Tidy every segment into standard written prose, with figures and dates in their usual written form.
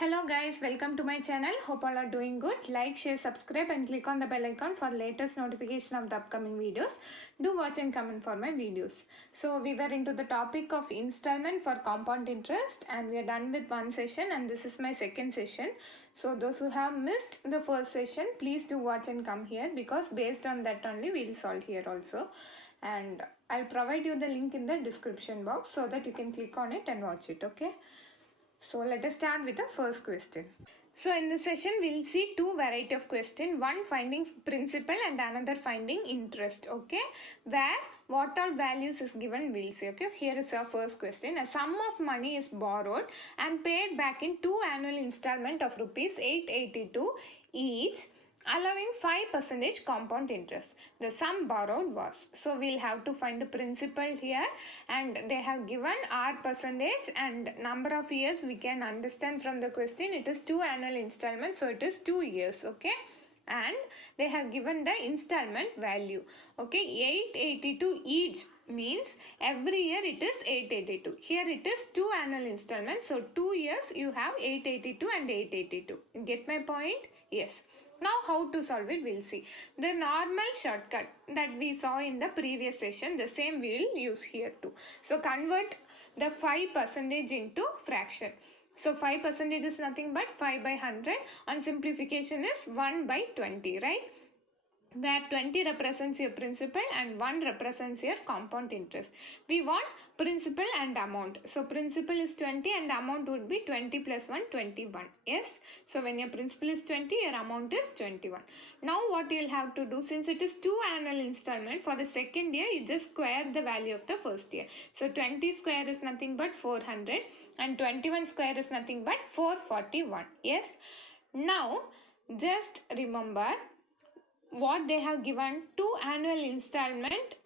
Hello guys, welcome to my channel. Hope all are doing good. Like, share, subscribe and click on the bell icon for latest notification of the upcoming videos. Do watch and comment for my videos. So we were into the topic of installment for compound interest and we are done with one session and this is my second session. So those who have missed the first session, please do watch and come here because based on that only we will solve here also. And I'll provide you the link in the description box so that you can click on it and watch it, okay? So let us start with the first question. So in this session we'll see two variety of question, one finding principal and another finding interest, okay, where what all values is given we'll see, okay. Here is our first question. A sum of money is borrowed and paid back in two annual installment of rupees 882 each, allowing 5% compound interest. The sum borrowed was. So we'll have to find the principal here and they have given R percentage and number of years we can understand from the question. It is two annual installments, so it is 2 years, okay. And they have given the installment value, okay. 882 each means every year it is 882. Here it is two annual installments, so 2 years you have 882 and 882. Get my point? Yes. Now how to solve it we'll see. The normal shortcut that we saw in the previous session, the same we will use here too. So convert the 5% into fraction. So 5% is nothing but 5 by 100 and simplification is 1 by 20, right? Where 20 represents your principal and 1 represents your compound interest. We want principal and amount. So principal is 20 and amount would be 20 plus 1, 21. Yes. So when your principal is 20, your amount is 21. Now what you'll have to do, since it is two annual installment, for the second year, you just square the value of the first year. So 20 square is nothing but 400 and 21 square is nothing but 441. Yes. Now just remember what they have given, two annual installment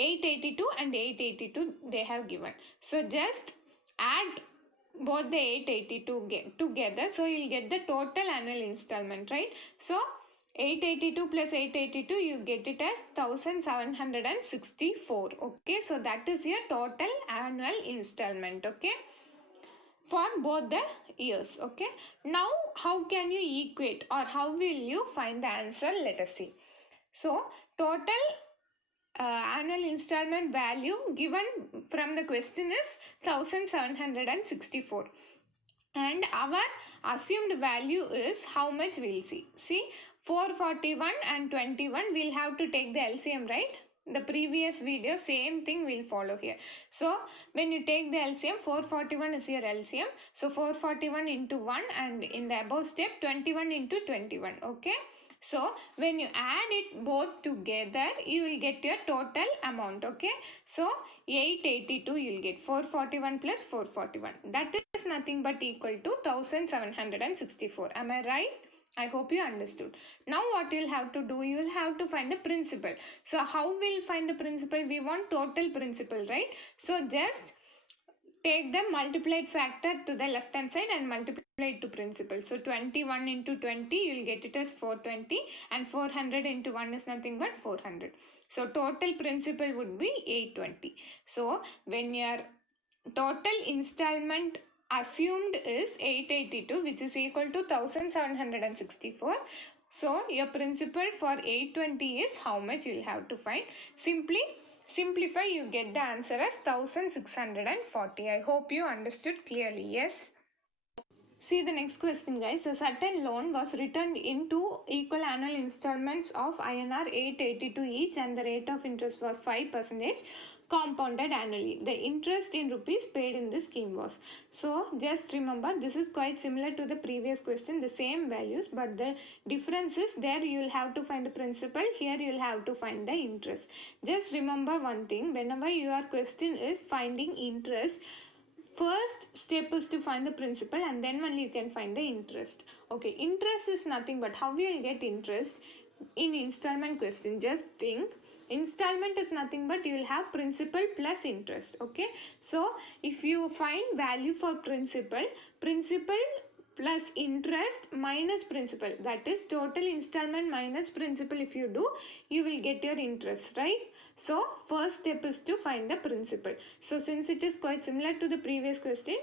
882 and 882 they have given. So just add both the 882 together, so you'll get the total annual installment, right? So 882 plus 882 you get it as 1764, okay. So that is your total annual installment, okay, for both the years, okay. Now how can you equate or how will you find the answer? Let us see. So total annual installment value given from the question is 1764 and our assumed value is how much we'll see. See, 441 and 21 we'll have to take the LCM, right? The previous video same thing will follow here. So when you take the LCM, 441 is your LCM. So 441 into 1 and in the above step 21 into 21, okay. So when you add it both together, you will get your total amount, okay. So 882 you will get 441 plus 441. That is nothing but equal to 1764. Am I right? I hope you understood. Now what you'll have to do, you'll have to find the principal. So how we'll find the principal? We want total principal, right? So just take the multiplied factor to the left hand side and multiply it to principal. So 21 into 20 you'll get it as 420 and 400 into 1 is nothing but 400. So total principal would be 820. So when your total installment assumed is 882 which is equal to 1764. So your principal for 820 is how much you'll have to find. Simply simplify, you get the answer as 1640. I hope you understood clearly. Yes. See the next question, guys. A certain loan was returned in two equal annual installments of INR 882 each and the rate of interest was 5%. Compounded annually. The interest in rupees paid in this scheme was. So just remember, this is quite similar to the previous question, the same values, but the difference is there you will have to find the principal, here you will have to find the interest. Just remember one thing, whenever your question is finding interest, first step is to find the principal and then only you can find the interest. Okay, interest is nothing but how we will get interest in installment question. Just think, installment is nothing but you will have principal plus interest, okay. So if you find value for principal plus interest minus principal, that is total installment minus principal, if you do, you will get your interest, right? So first step is to find the principal. So since it is quite similar to the previous question,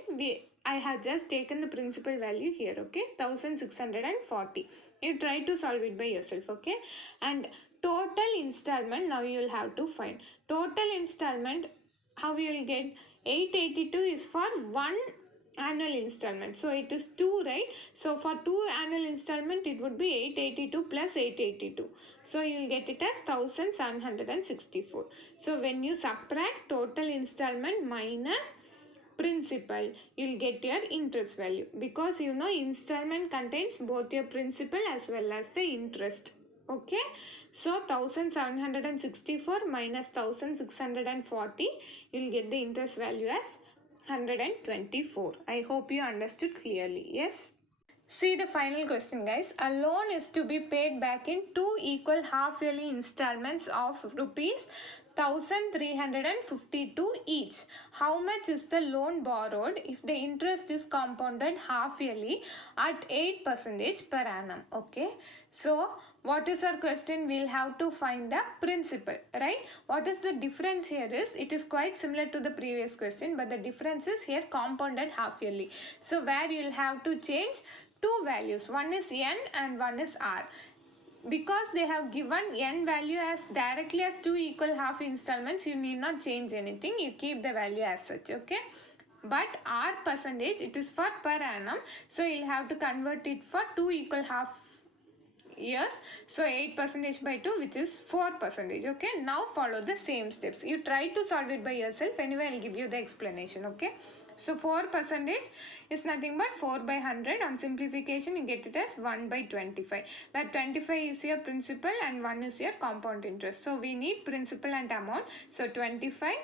I have just taken the principal value here, okay, 1640. You try to solve it by yourself, okay. And total installment, now you will have to find. Total installment, how you will get? 882 is for one annual installment. So it is 2, right? So for 2 annual installment, it would be 882 plus 882. So you will get it as 1764. So when you subtract total installment minus principal, you'll get your interest value, because you know installment contains both your principal as well as the interest. Okay, so 1764 minus 1640, you'll get the interest value as 124. I hope you understood clearly. Yes. See the final question, guys. A loan is to be paid back in 2 equal half yearly installments of rupees 1352 each. How much is the loan borrowed if the interest is compounded half yearly at 8% per annum? Okay. So what is our question? We'll have to find the principal, right? What is the difference here is, it is quite similar to the previous question, but the difference is here compounded half yearly. So where you'll have to change two values, one is n and one is r. Because they have given n value as directly as 2 equal half installments, you need not change anything, you keep the value as such, okay. But r percentage, it is for per annum, so you'll have to convert it for 2 equal half years. So 8% by 2, which is 4%. Okay, now follow the same steps. You try to solve it by yourself. Anyway, I'll give you the explanation. Okay, so 4% is nothing but 4 by 100. On simplification, you get it as 1 by 25. But 25 is your principal and 1 is your compound interest. So we need principal and amount. So 25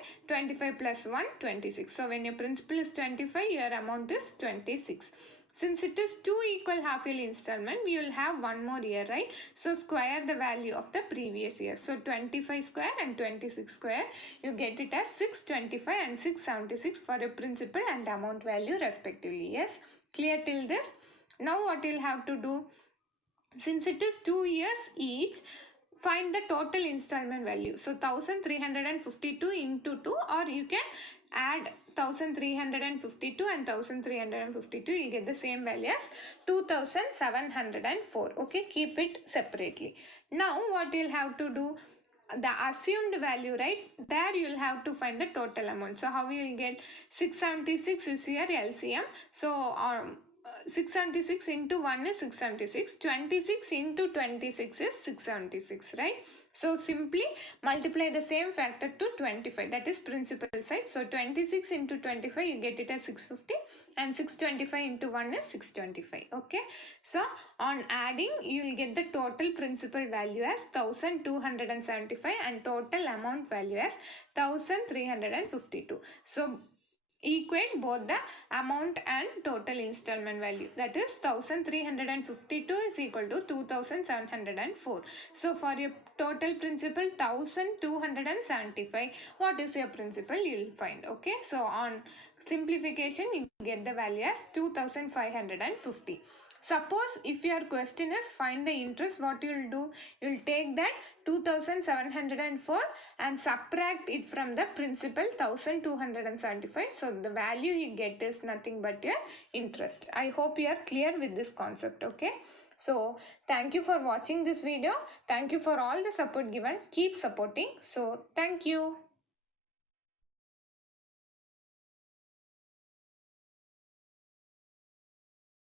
plus 1, 26. So when your principal is 25, your amount is 26. Since it is 2 equal half yearly installment, we will have one more year, right? So square the value of the previous year. So 25 square and 26 square, you get it as 625 and 676 for a principal and amount value respectively. Yes, clear till this? Now what you'll have to do, since it is 2 years each, find the total installment value. So 1352 into 2, or you can add 1352 and 1352, you'll get the same value as 2704. Okay, keep it separately. Now what you'll have to do, the assumed value, right, there you'll have to find the total amount. So how you will get? 676 is your LCM. So 676 into 1 is 676, 26 into 26 is 676, right? So simply multiply the same factor to 25, that is principal side. So 26 into 25, you get it as 650, and 625 into 1 is 625. Okay, so on adding, you will get the total principal value as 1275 and total amount value as 1352. So equate both the amount and total installment value, that is 1352 is equal to 2704. So for your total principal 1275, what is your principal, you will find. Okay, so on simplification, you get the value as 2550. Suppose if your question is find the interest, what you will do, you will take that 2704 and subtract it from the principal 1275. So the value you get is nothing but your interest. I hope you are clear with this concept. Okay, so thank you for watching this video. Thank you for all the support given. Keep supporting. So thank you.